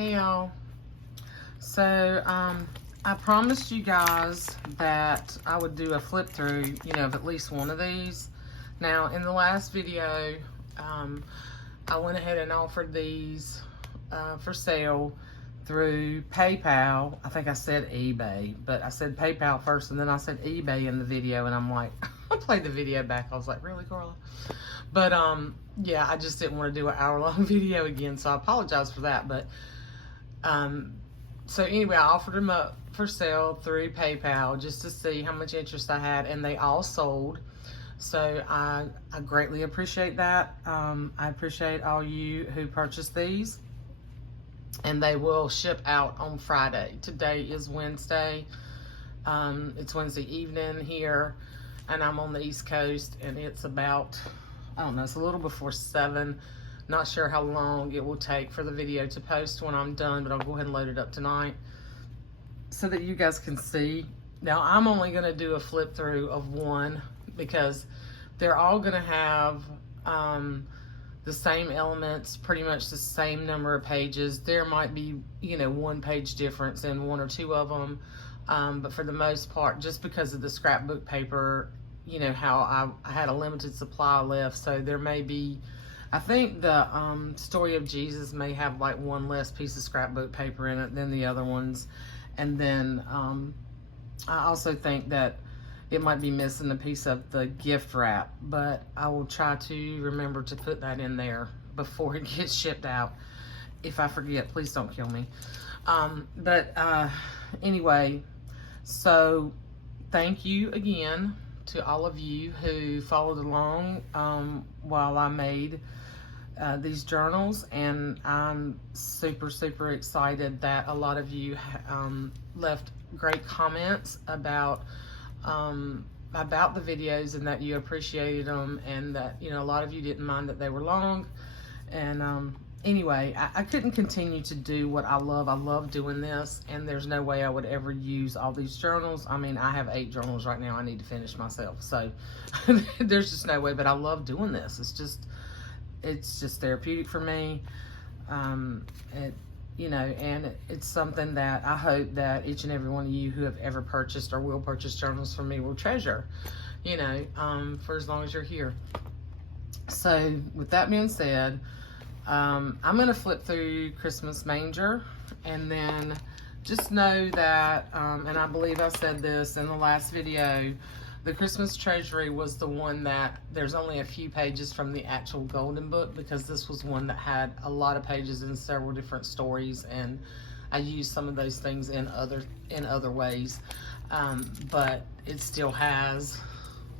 Hey y'all. So I promised you guys that I would do a flip through, of at least one of these. Now in the last video, I went ahead and offered these for sale through PayPal. I think I said eBay, but I said PayPal first and then I said eBay in the video, and I'm like, I played the video back. I was like, really, Carla? But yeah, I just didn't want to do an hour-long video again, so I apologize for that. But so anyway, I offered them up for sale through PayPal just to see how much interest I had, and they all sold. So I greatly appreciate that. I appreciate all you who purchased these, and they will ship out on Friday. Today is Wednesday. It's Wednesday evening here, and I'm on the East Coast, and it's about, I don't know, it's a little before 7. Not sure how long it will take for the video to post when I'm done, but I'll go ahead and load it up tonight so that you guys can see. Now, I'm only going to do a flip through of one because they're all going to have the same elements, pretty much the same number of pages. There might be, one page difference in one or two of them, but for the most part, just because of the scrapbook paper, how I had a limited supply left, so there may be, I think the Story of Jesus may have like one less piece of scrapbook paper in it than the other ones. And then I also think that it might be missing a piece of the gift wrap, but I will try to remember to put that in there before it gets shipped out. If I forget, please don't kill me. But anyway, so thank you again to all of you who followed along while I made these journals, and I'm super excited that a lot of you left great comments about the videos, and that you appreciated them, and that a lot of you didn't mind that they were long. And anyway, I couldn't continue to do what I love. I love doing this, and there's no way I would ever use all these journals. I mean, I have 8 journals right now I need to finish myself, so there's just no way. But I love doing this. It's just therapeutic for me. And it's something that I hope that each and every one of you who have ever purchased or will purchase journals from me will treasure, for as long as you're here. So with that being said, I'm going to flip through Christmas Manger, and then just know that, and I believe I said this in the last video, the Christmas Treasury was the one that there's only a few pages from the actual Golden Book, because this was one that had a lot of pages in several different stories, and I used some of those things in other ways, but it still has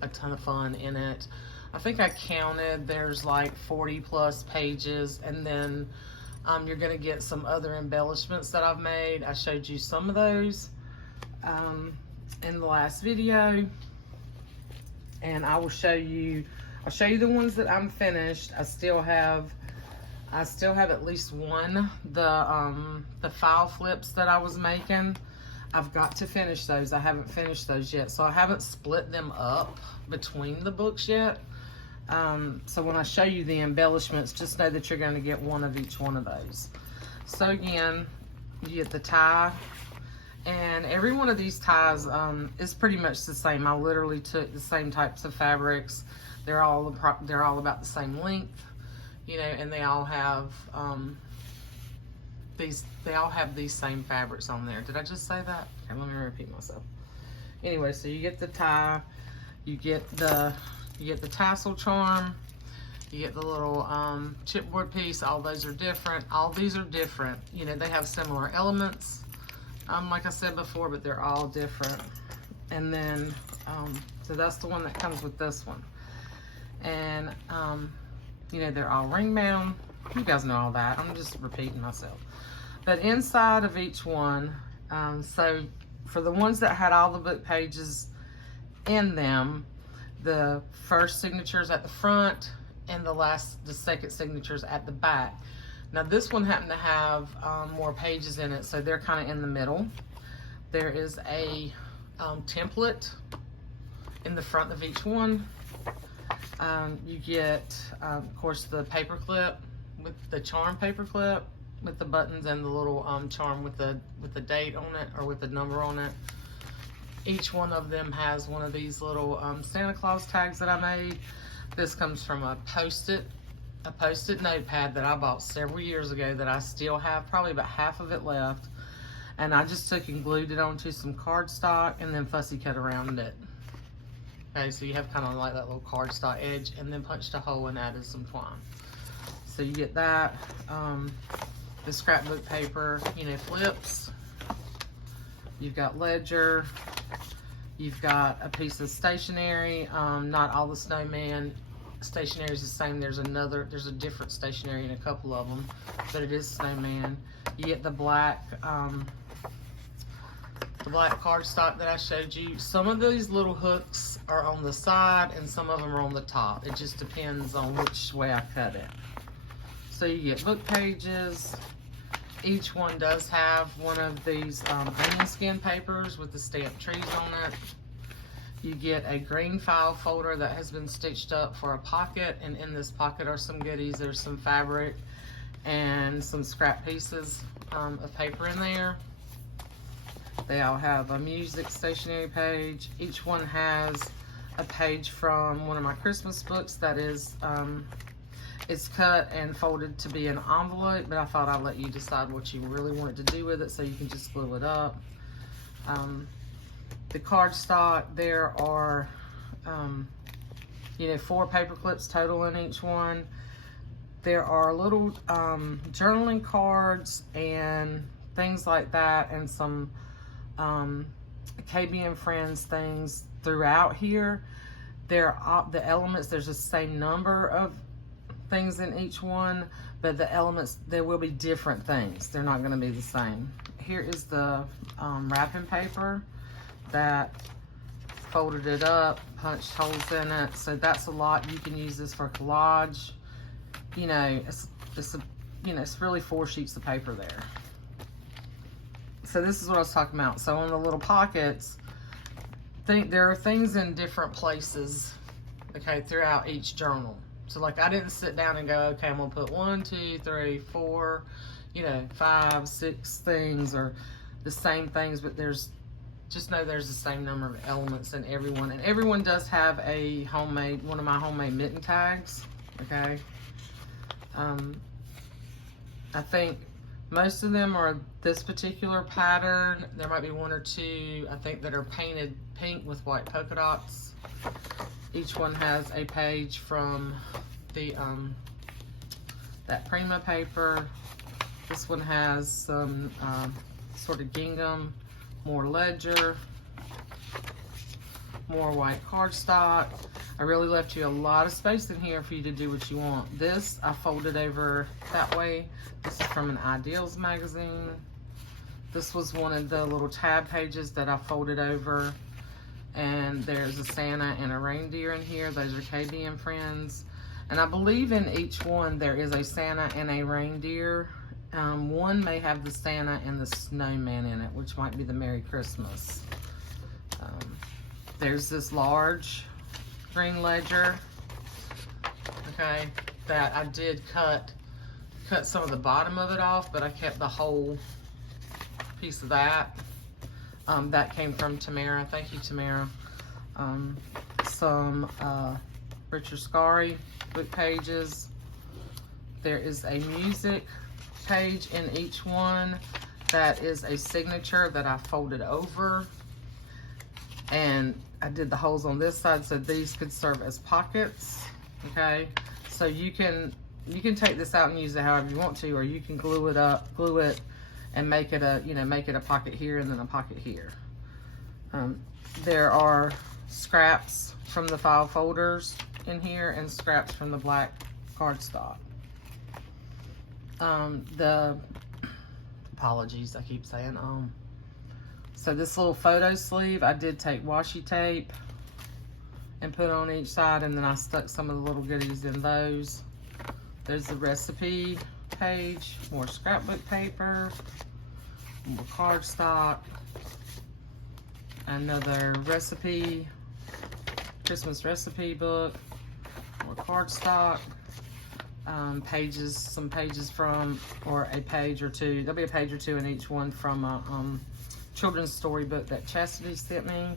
a ton of fun in it. I think I counted, there's like 40 plus pages, and then you're gonna get some other embellishments that I've made. I showed you some of those in the last video, and I'll show you the ones that I'm finished. I still have at least one, the file flips that I was making. I've got to finish those. I haven't finished those yet, so I haven't split them up between the books yet. So when I show you the embellishments, just know that you're going to get one of each one of those. So again, you get the tie, and every one of these ties is pretty much the same. I literally took the same types of fabrics. They're all about the same length, and they all have these same fabrics on there. Did I just say that? Okay, let me repeat myself. Anyway, so you get the tie, you get the tassel charm, you get the little chipboard piece. All those are different. All these are different. They have similar elements, like I said before, but they're all different. And then, so that's the one that comes with this one. And, they're all ring bound. You guys know all that. I'm just repeating myself. But inside of each one, so for the ones that had all the book pages in them, the first signature's at the front, and the second signature's at the back. Now this one happened to have more pages in it, so they're kind of in the middle. There is a template in the front of each one. You get, of course, the paper clip with the charm paper clip, with the buttons and the little charm with the date on it, or with the number on it. Each one of them has one of these little Santa Claus tags that I made. This comes from a post-it notepad that I bought several years ago that I still have probably about half of it left. And I just took and glued it onto some cardstock and then fussy cut around it. Okay, so you have kind of like that little cardstock edge, and then punched a hole and added some twine. So you get that. The scrapbook paper, you know, flips. You've got ledger. You've got a piece of stationery. Not all the snowman stationery is the same. There's a different stationery in a couple of them, but it is snowman. You get the black cardstock that I showed you. Some of these little hooks are on the side and some of them are on the top. It just depends on which way I cut it. So you get book pages. Each one does have one of these onion skin papers with the stamped trees on it. You get a green file folder that has been stitched up for a pocket, and in this pocket are some goodies. There's some fabric and some scrap pieces of paper in there. They all have a music stationery page. Each one has a page from one of my Christmas books that is, it's cut and folded to be an envelope, but I thought I'd let you decide what you really wanted to do with it, so you can just glue it up. The cardstock, there are, you know, 4 paper clips total in each one. There are little journaling cards and things like that, and some KB and Friends things throughout here. The elements, there's the same number of things in each one, but the elements, there will be different things. They're not going to be the same. Here is the wrapping paper that folded it up, punched holes in it. So that's a lot. You can use this for collage. You know, it's really 4 sheets of paper there. So this is what I was talking about. So on the little pockets, there are things in different places, okay, throughout each journal. So like I didn't sit down and go, okay, I'm gonna put 1, 2, 3, 4, you know, 5, 6 things or the same things, but just know there's the same number of elements in everyone. And everyone does have a one of my homemade mitten tags, okay? I think most of them are this particular pattern. There might be 1 or 2, I think, that are painted pink with white polka dots. Each one has a page from the that Prima paper. This one has some sort of gingham, more ledger, more white cardstock. I really left you a lot of space in here for you to do what you want. This I folded over that way. This is from an Ideals magazine. This was one of the little tab pages that I folded over. And there's a Santa and a reindeer in here. Those are KB and Friends. And I believe in each one there is a Santa and a reindeer. One may have the Santa and the snowman in it, which might be the Merry Christmas. There's this large green ledger, okay, that I did cut some of the bottom of it off, but I kept the whole piece of that. That came from Tamara. Thank you, Tamara. Some Richard Scarry book pages. There is a music page in each one that is a signature that I folded over. And I did the holes on this side so these could serve as pockets, okay? So you can take this out and use it however you want to, or you can glue it and make it a pocket here and then a pocket here. There are scraps from the file folders in here and scraps from the black cardstock. Apologies, I keep saying so this little photo sleeve, I did take washi tape and put on each side, and then I stuck some of the little goodies in those. There's the recipe page, more scrapbook paper, more cardstock, another recipe, Christmas recipe book, more cardstock. pages, some pages from, or a page or two. There'll be a page or two in each one from a children's storybook that Chastity sent me.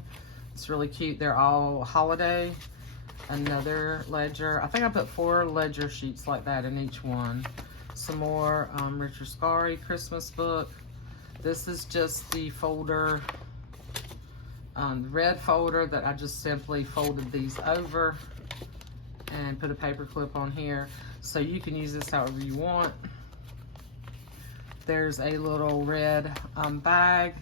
It's really cute. They're all holiday. Another ledger. I think I put 4 ledger sheets like that in each one. Some more Richard Scarry Christmas book. This is just the folder, red folder that I just simply folded these over and put a paper clip on here. So you can use this however you want. There's a little red bag.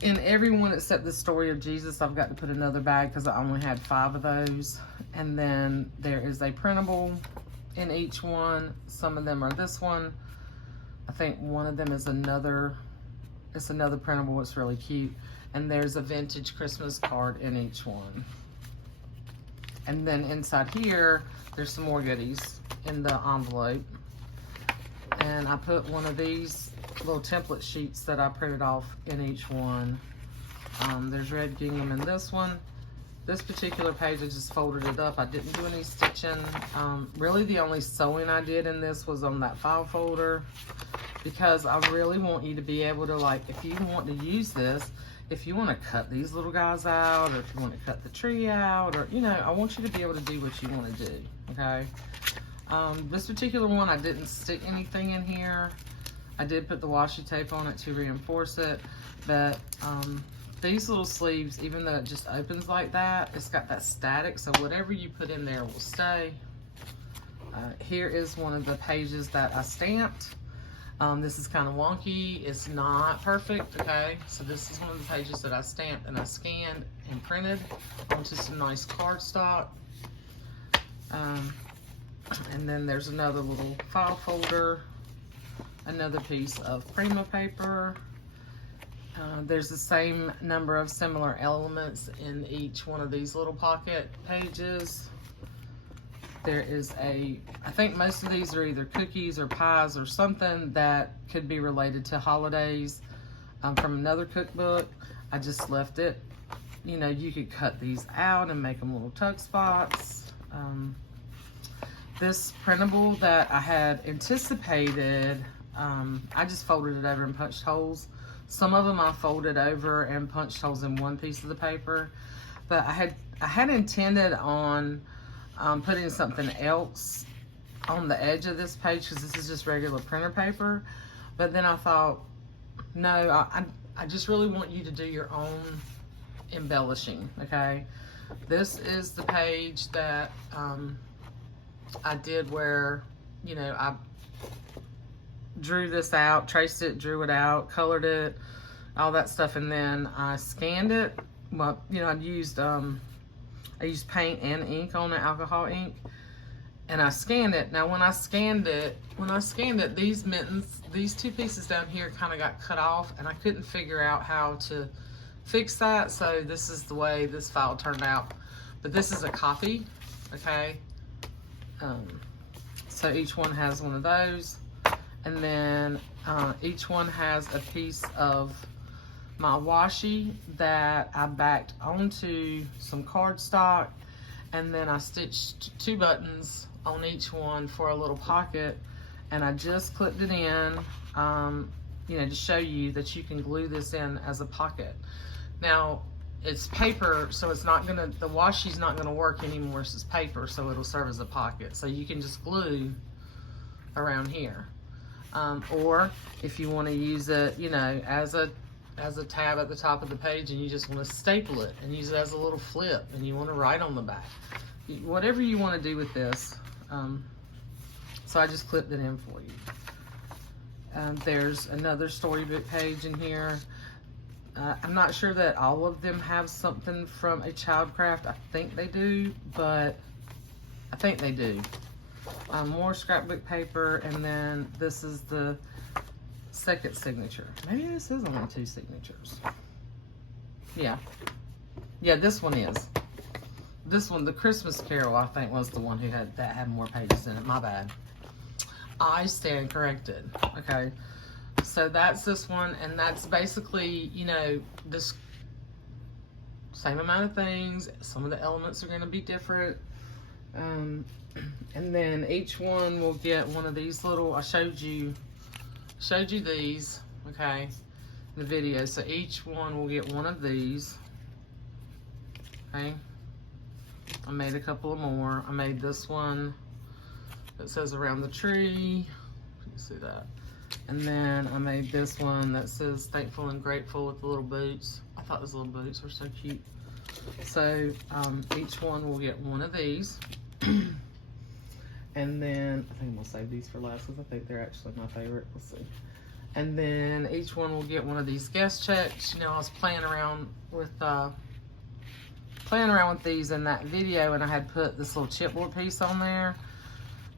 In every one except the story of Jesus, I've got to put another bag because I only had 5 of those. And then there is a printable in each one. Some of them are this one. I think one of them is another, it's another printable. It's really cute. And there's a vintage Christmas card in each one. And then inside here, there's some more goodies in the envelope. And I put one of these little template sheets that I printed off in each one. There's red gingham in this one. This particular page, I just folded it up. I didn't do any stitching. Really the only sewing I did in this was on that file folder, because I really want you to be able to, like, if you want to use this, if you want to cut these little guys out, or if you want to cut the tree out, or, you know, I want you to be able to do what you want to do, okay? This particular one, I didn't stick anything in here. I did put the washi tape on it to reinforce it, but these little sleeves, even though it just opens like that, it's got that static, so whatever you put in there will stay. Here is one of the pages that I stamped. This is kind of wonky. It's not perfect, okay? So this is one of the pages that I stamped and I scanned and printed onto some nice cardstock. And then there's another little file folder, another piece of Prima paper. There's the same number of similar elements in each one of these little pocket pages. There is I think most of these are either cookies or pies or something that could be related to holidays, from another cookbook. I just left it. You know, you could cut these out and make them little tuck spots. This printable that I had anticipated, I just folded it over and punched holes. Some of them I folded over and punched holes in one piece of the paper, but I had intended on putting something else on the edge of this page, because this is just regular printer paper. But then I thought, no, I just really want you to do your own embellishing, okay? This is the page that I did where, you know, I drew this out, traced it, drew it out, colored it, all that stuff, and then I scanned it. Well, you know, I used paint and ink on it, alcohol ink, and I scanned it. Now, when I scanned it, these mittens, these 2 pieces down here kind of got cut off, and I couldn't figure out how to fix that, so this is the way this file turned out. But this is a copy, okay? So each one has one of those, and then each one has a piece of my washi that I backed onto some cardstock, and then I stitched 2 buttons on each one for a little pocket, and I just clipped it in, you know, to show you that you can glue this in as a pocket. Now, it's paper, so it's not gonna, the washi's not gonna work anymore. It's paper, so it'll serve as a pocket. So you can just glue around here. Or if you wanna use it, you know, as a tab at the top of the page, and you just wanna staple it and use it as a little flip, and you wanna write on the back. Whatever you wanna do with this. So I just clipped it in for you. There's another storybook page in here. I'm not sure that all of them have something from a Childcraft. I think they do, but I think they do. More scrapbook paper, and then this is the second signature. Maybe this is only 2 signatures. Yeah, this one is. This one, the Christmas Carol, I think was the one who had more pages in it. My bad. I stand corrected. Okay. So that's this one, and that's basically, you know, this same amount of things. Some of the elements are going to be different. And then each one will get one of these little, I showed you these, okay, in the video. So each one will get one of these, okay. I made a couple of more. I made this one that says around the tree. You see that? And then I made this one that says thankful and grateful with the little boots. I thought those little boots were so cute. So each one will get one of these. And then I think we'll save these for last because I think they're actually my favorite. Let's see. And then each one will get one of these guest checks. You know, I was playing around with these in that video, and I had put this little chipboard piece on there.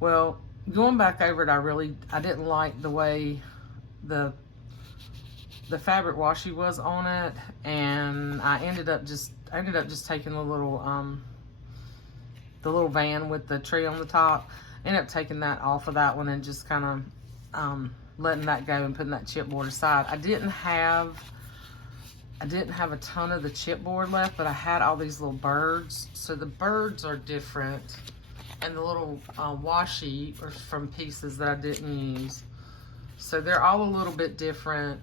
Well, going back over it, I didn't like the way the fabric washi was on it, and I ended up just taking the little van with the tree on the top. Ended up taking that off of that one and just kind of letting that go and putting that chipboard aside. I didn't have a ton of the chipboard left, but I had all these little birds. So the birds are different, and the little washi are from pieces that I didn't use. So they're all a little bit different,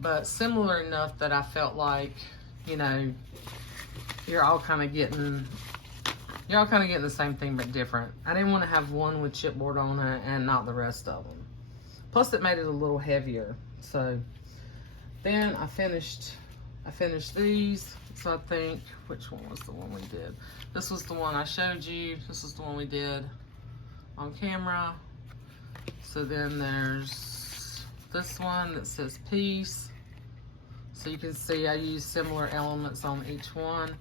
but similar enough that I felt like, you know, you're all kind of getting the same thing but different. I didn't want to have one with chipboard on it and not the rest of them. Plus it made it a little heavier. So then I finished these. So I think, which one was the one we did? This was the one I showed you. This is the one we did on camera. So then there's this one that says peace. So you can see I used similar elements on each one.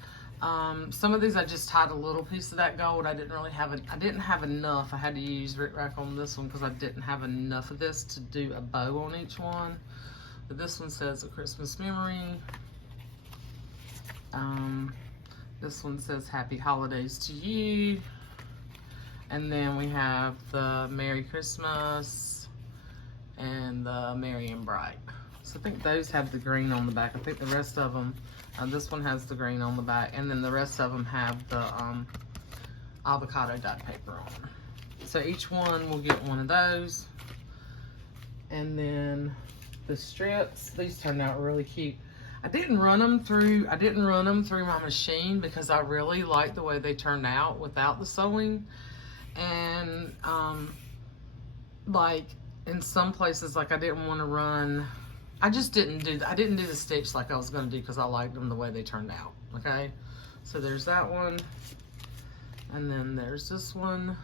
Some of these I just tied a little piece of that gold. I didn't have enough. I had to use Rick Rack on this one because I didn't have enough of this to do a bow on each one. But this one says a Christmas memory. This one says happy holidays to you. And then we have the Merry Christmas and the Merry and Bright. So I think those have the green on the back. I think the rest of them, this one has the green on the back, and then the rest of them have the avocado dye paper on them. So each one will get one of those. And then the strips, these turned out really cute. I didn't run them through my machine because I really like the way they turned out without the sewing. And like in some places, like I didn't want to run, I didn't do the stitch like I was going to do because I liked them the way they turned out. Okay, so there's that one, and then there's this one.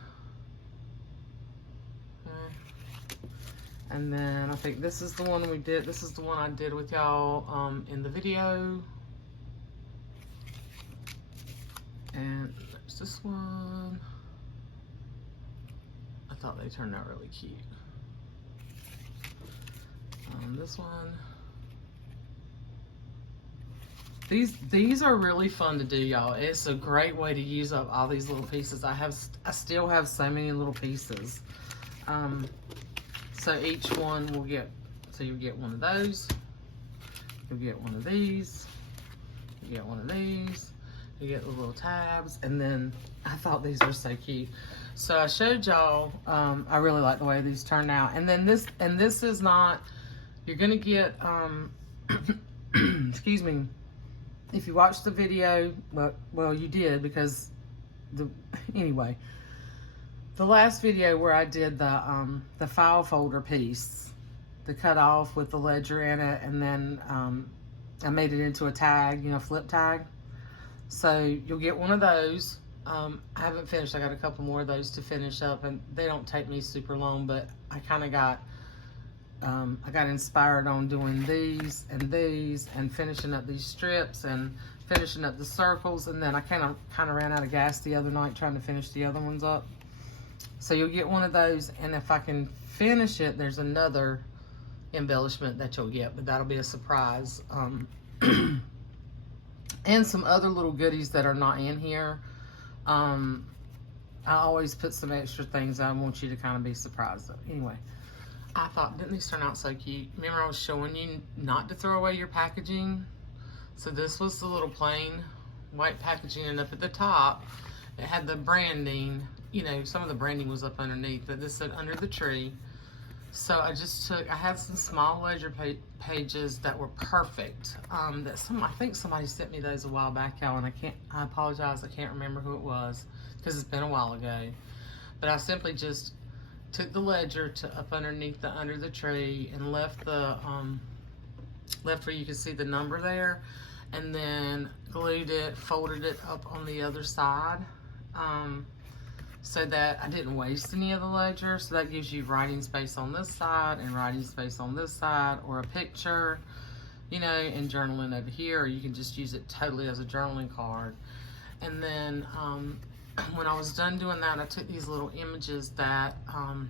And then I think this is the one we did. This is the one I did with y'all in the video. And there's this one. I thought they turned out really cute. This one. These are really fun to do, y'all. It's a great way to use up all these little pieces. I still have so many little pieces. So each one will get, so you'll get one of those, you'll get one of these, you get one of these, you get the little tabs, and then I thought these were so cute. So I showed y'all, I really like the way these turned out. And then this is not, you're gonna get, excuse me, if you watched the video, well you did because, anyway. The last video where I did the file folder piece, the cut off with the ledger in it, and then I made it into a tag, you know, flip tag. So you'll get one of those. I haven't finished. I got a couple more of those to finish up, and they don't take me super long, but I kind of got, I got inspired on doing these and finishing up these strips and finishing up the circles, and then I kind of ran out of gas the other night trying to finish the other ones up. So you'll get one of those, and if I can finish it, there's another embellishment that you'll get, but that'll be a surprise. And some other little goodies that are not in here. I always put some extra things I want you to kind of be surprised of. Anyway, I thought, didn't these turn out so cute? Remember I was showing you not to throw away your packaging? So this was the little plain white packaging, and up at the top, it had the branding you know, some of the branding was up underneath, but this said under the tree. So I had some small ledger pages that were perfect. I think somebody sent me those a while back, y'all, and I apologize, I can't remember who it was because it's been a while ago. But I simply just took the ledger to up underneath the under the tree and left where you can see the number there, and then glued it, folded it up on the other side. So that I didn't waste any of the ledger. So that gives you writing space on this side and writing space on this side, or a picture, you know, and journaling over here, or you can just use it totally as a journaling card. And then when I was done doing that, I took these little images that, oh,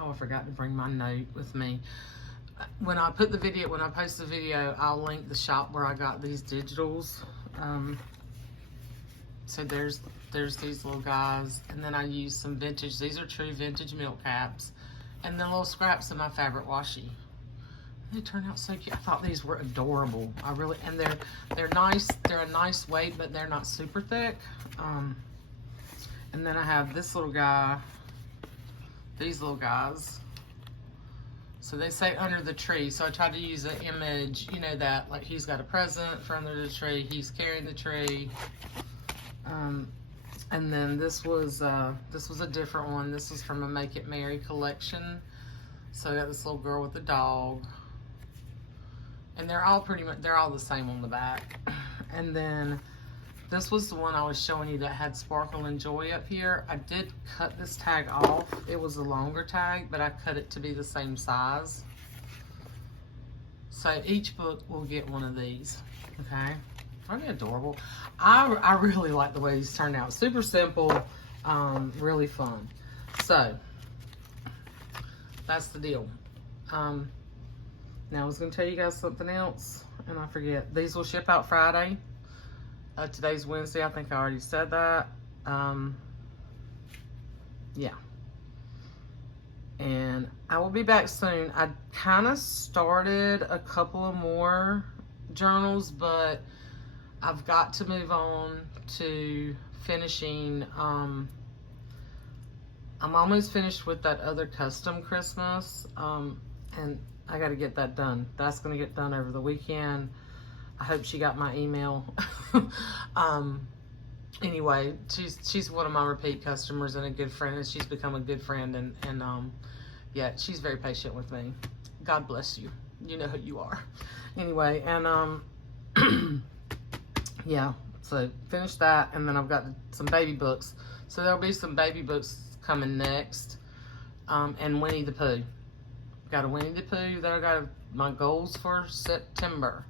I forgot to bring my note with me. When I post the video, I'll link the shop where I got these digitals. So there's these little guys, and then I used some vintage. These are true vintage milk caps, and then little scraps of my fabric washi. They turned out so cute. I thought these were adorable. And they're nice. They're a nice weight, but they're not super thick. And then I have this little guy. These little guys. So they say under the tree. So I tried to use an image, you know, that like he's got a present for under the tree. He's carrying the tree. And then this was a different one. This was from a Make It Merry collection. So I got this little girl with a dog. And they're all the same on the back. And then this was the one I was showing you that had Sparkle and Joy up here. I did cut this tag off. It was a longer tag, but I cut it to be the same size. So each book will get one of these, okay? Aren't they adorable? I really like the way these turned out. Super simple, really fun. So, that's the deal. Now I was going to tell you guys something else, and I forget. These will ship out Friday. Today's Wednesday. I think I already said that. Yeah. And I will be back soon. I kind of started a couple of more journals, but I've got to move on to finishing. I'm almost finished with that other custom Christmas, and I got to get that done. That's going to get done over the weekend. I hope she got my email. Anyway, she's one of my repeat customers and a good friend, and she's become a good friend, and yeah, she's very patient with me. God bless you. You know who you are. Anyway, and yeah, so finish that, and then I've got some baby books. So there'll be some baby books coming next, and Winnie the Pooh. Got a Winnie the Pooh that I got my goals for September.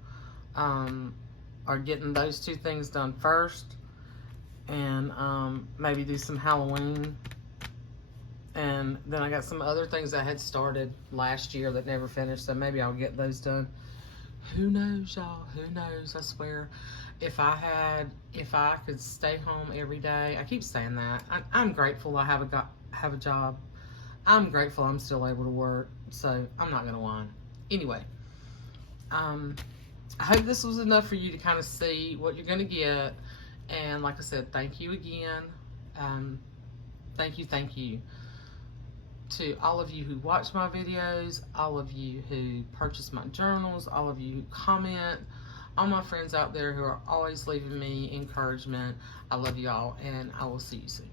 Are getting those two things done first, and maybe do some Halloween. And then I got some other things I had started last year that never finished, so maybe I'll get those done. Who knows, y'all? Who knows? I swear. If I could stay home every day, I keep saying that. I'm grateful I have a job. I'm grateful I'm still able to work, so I'm not gonna whine. Anyway, I hope this was enough for you to kind of see what you're gonna get. And like I said, thank you again. Thank you to all of you who watch my videos, all of you who purchase my journals, all of you who comment, all my friends out there who are always leaving me encouragement. I love y'all, and I will see you soon.